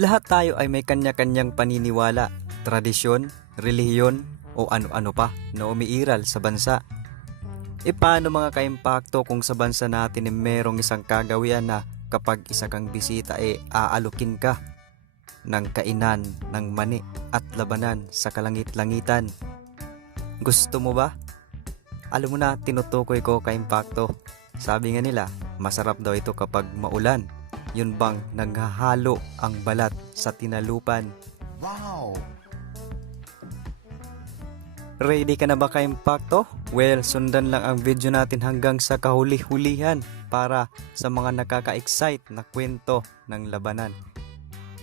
Lahat tayo ay may kanya-kanyang paniniwala, tradisyon, relihiyon o ano-ano pa na umiiral sa bansa. E paano mga kaimpakto kung sa bansa natin ay merong isang kagawian na kapag isa kang bisita aalukin ka ng kainan ng mani at labanan sa kalangit-langitan? Gusto mo ba? Alam mo na, tinutukoy ko kaimpakto. Sabi nga nila, masarap daw ito kapag maulan. Yun bang naghahalo ang balat sa tinalupan? Wow! Ready ka na ba kaimpakto? Well, sundan lang ang video natin hanggang sa kahuli-hulihan para sa mga nakaka-excite na kwento ng labanan.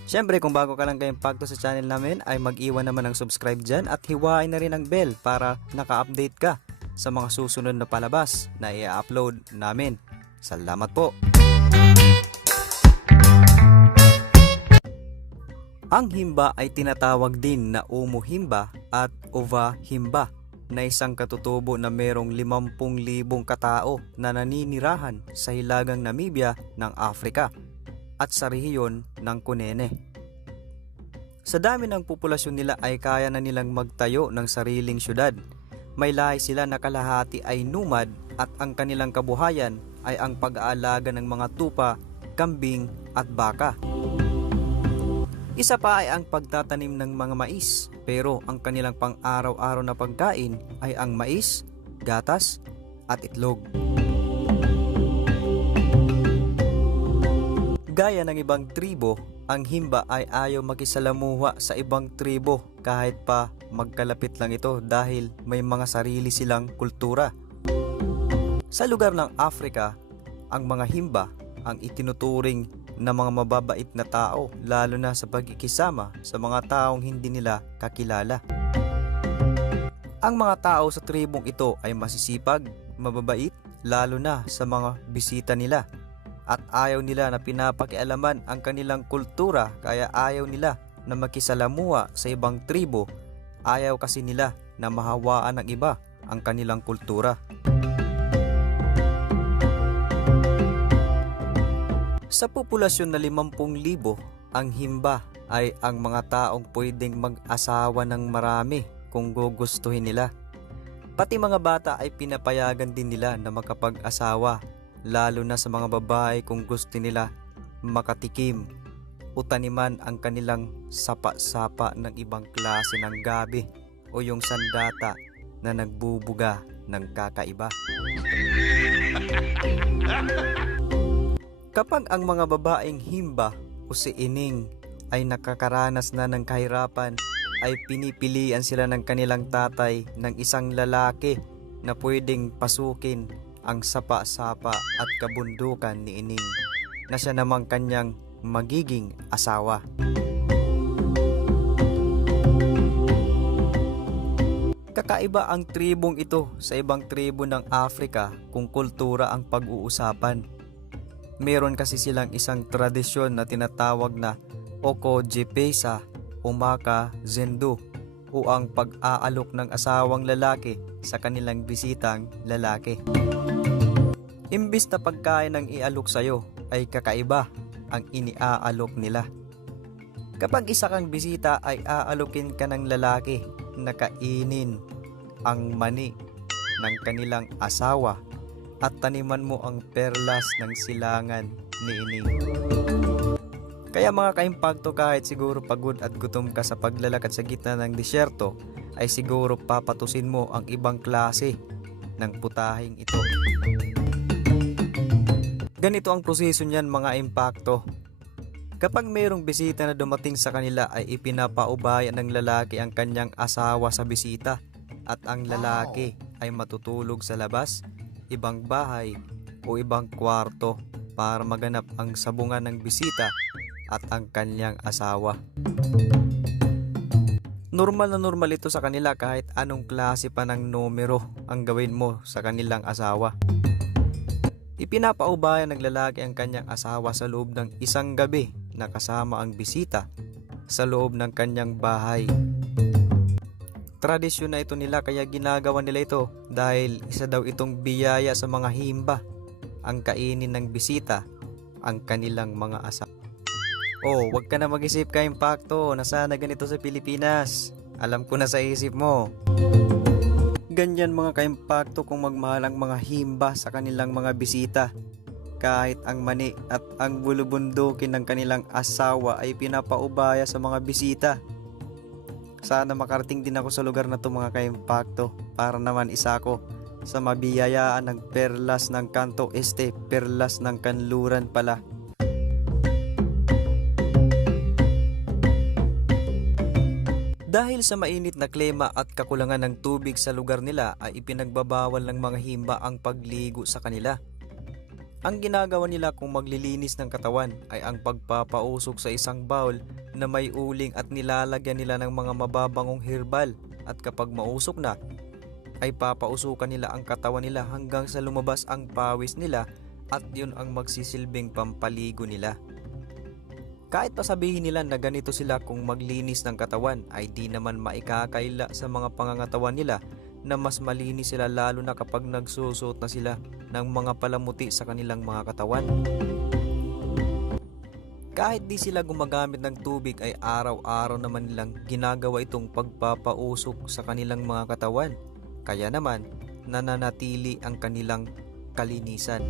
Siyempre, kung bago ka lang kaimpakto sa channel namin ay mag-iwan naman ng subscribe dyan at hiwain na rin ang bell para naka-update ka sa mga susunod na palabas na i-upload namin. Salamat po! Ang himba ay tinatawag din na umuhimba at ovahimba na isang katutubo na merong 50,000 katao na naninirahan sa hilagang Namibia ng Afrika at sa rehiyon ng Kunene. Sa dami ng populasyon nila ay kaya na nilang magtayo ng sariling syudad. May lahi sila na kalahati ay numad at ang kanilang kabuhayan ay ang pag-aalaga ng mga tupa, kambing at baka. Isa pa ay ang pagtatanim ng mga mais, pero ang kanilang pang-araw-araw na pagkain ay ang mais, gatas at itlog. Gaya ng ibang tribo, ang himba ay ayaw makisalamuha sa ibang tribo kahit pa magkalapit lang ito dahil may mga sarili silang kultura. Sa lugar ng Afrika, ang mga himba ang itinuturing na mga mababait na tao, lalo na sa pagkikisama sa mga taong hindi nila kakilala. Ang mga tao sa tribong ito ay masisipag, mababait, lalo na sa mga bisita nila. At ayaw nila na pinapakialaman ang kanilang kultura, kaya ayaw nila na makisalamuha sa ibang tribo. Ayaw kasi nila na mahawaan ng iba ang kanilang kultura. Sa populasyon na 50,000, ang himba ay ang mga taong pwedeng mag-asawa ng marami kung gugustuhin nila. Pati mga bata ay pinapayagan din nila na makapag-asawa, lalo na sa mga babae kung gusto nila makatikim o taniman ang kanilang sapa-sapa ng ibang klase ng gabi o yung sandata na nagbubuga ng kakaiba. Kapag ang mga babaeng himba o si ining ay nakakaranas na ng kahirapan, ay pinipilian sila ng kanilang tatay ng isang lalaki na pwedeng pasukin ang sapa-sapa at kabundukan ni ining, na siya namang kanyang magiging asawa. Kakaiba ang tribong ito sa ibang tribo ng Afrika kung kultura ang pag-uusapan. Meron kasi silang isang tradisyon na tinatawag na Okojipesa o Maka Zendu o ang pag-aalok ng asawang lalaki sa kanilang bisitang lalaki. Imbis na pagkain ng ialok sa'yo ay kakaiba ang iniaalok nila. Kapag isa kang bisita ay aalokin ka ng lalaki na kainin ang mani ng kanilang asawa at taniman mo ang perlas ng silangan ni ining. Kaya mga kaimpakto, kahit siguro pagod at gutom ka sa paglalakad sa gitna ng disyerto, ay siguro papatusin mo ang ibang klase ng putahing ito. Ganito ang proseso niyan mga impakto. Kapag mayroong bisita na dumating sa kanila ay ipinapaubaya ng lalaki ang kanyang asawa sa bisita at ang lalaki ay matutulog sa labas, ibang bahay o ibang kwarto para maganap ang sabungan ng bisita at ang kanyang asawa. Normal na normal ito sa kanila kahit anong klase pa ng numero ang gawin mo sa kanilang asawa. Ipinapaubaya ng lalaki ang kanyang asawa sa loob ng isang gabi na kasama ang bisita sa loob ng kanyang bahay. Tradisyon na ito nila, kaya ginagawa nila ito dahil isa daw itong biyaya sa mga himba ang kainin ng bisita ang kanilang mga asawa. Oh, wag ka na mag-isip ka impacto na sana ganito sa Pilipinas. Alam ko na sa isip mo. Ganyan mga kaimpakto kung magmahal ang mga himba sa kanilang mga bisita. Kahit ang mani at ang bulubundukin ng kanilang asawa ay pinapaubaya sa mga bisita. Sana makarating din ako sa lugar na to mga kaimpakto para naman isa ko sa mabiyayaan ng perlas ng Kanto Este, perlas ng kanluran pala. Dahil sa mainit na klima at kakulangan ng tubig sa lugar nila ay ipinagbabawal ng mga himba ang pagligo sa kanila. Ang ginagawa nila kung maglilinis ng katawan ay ang pagpapausok sa isang bowl na may uling at nilalagyan nila ng mga mababangong herbal, at kapag mausok na ay papausukan nila ang katawan nila hanggang sa lumabas ang pawis nila, at yun ang magsisilbing pampaligo nila. Kahit pa sabihin nila na ganito sila kung maglinis ng katawan ay di naman maikakaila sa mga pangangatawan nila na mas malinis sila, lalo na kapag nagsusuot na sila ng mga palamuti sa kanilang mga katawan. Kahit di sila gumagamit ng tubig ay araw-araw naman nilang ginagawa itong pagpapausok sa kanilang mga katawan. Kaya naman nananatili ang kanilang kalinisan.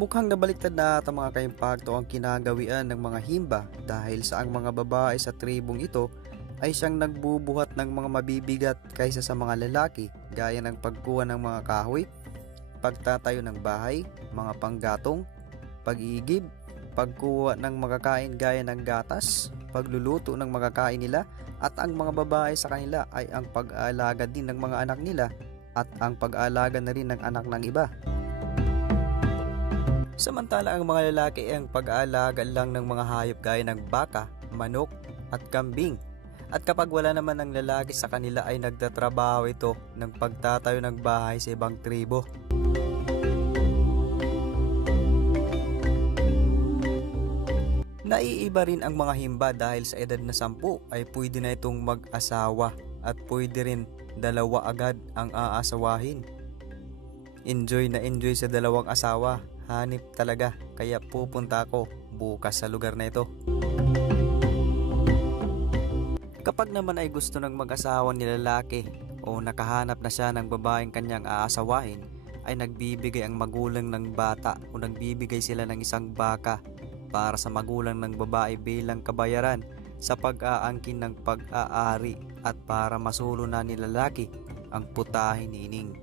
Mukhang nabaliktad na ata mga kaimpakto ang kinagawian ng mga himba dahil sa ang mga babae sa tribong ito ay siyang nagbubuhat ng mga mabibigat kaysa sa mga lalaki, gaya ng pagkuha ng mga kahoy, pagtatayo ng bahay, mga panggatong, pag-iigib, pagkuha ng makakain gaya ng gatas, pagluluto ng makakain nila, at ang mga babae sa kanila ay ang pag-aalaga din ng mga anak nila at ang pag-aalaga na rin ng anak ng iba. Samantala ang mga lalaki ay ang pag-aalaga lang ng mga hayop gaya ng baka, manok at kambing. At kapag wala naman ng lalaki sa kanila ay nagtatrabaho ito ng pagtatayo ng bahay sa ibang tribo. Naiiba rin ang mga himba dahil sa edad na 10 ay pwede na itong mag-asawa at pwede rin dalawa agad ang aasawahin. Enjoy na enjoy sa dalawang asawa. Hanip talaga, kaya pupunta ako bukas sa lugar na ito. Kapag naman ay gusto ng mag-asawa ni lalaki o nakahanap na siya ng babaeng kanyang aasawahin, ay nagbibigay ang magulang ng bata o nagbibigay sila ng isang baka para sa magulang ng babae bilang kabayaran sa pag-aangkin ng pag-aari at para masulo na ni lalaki ang putahe nining.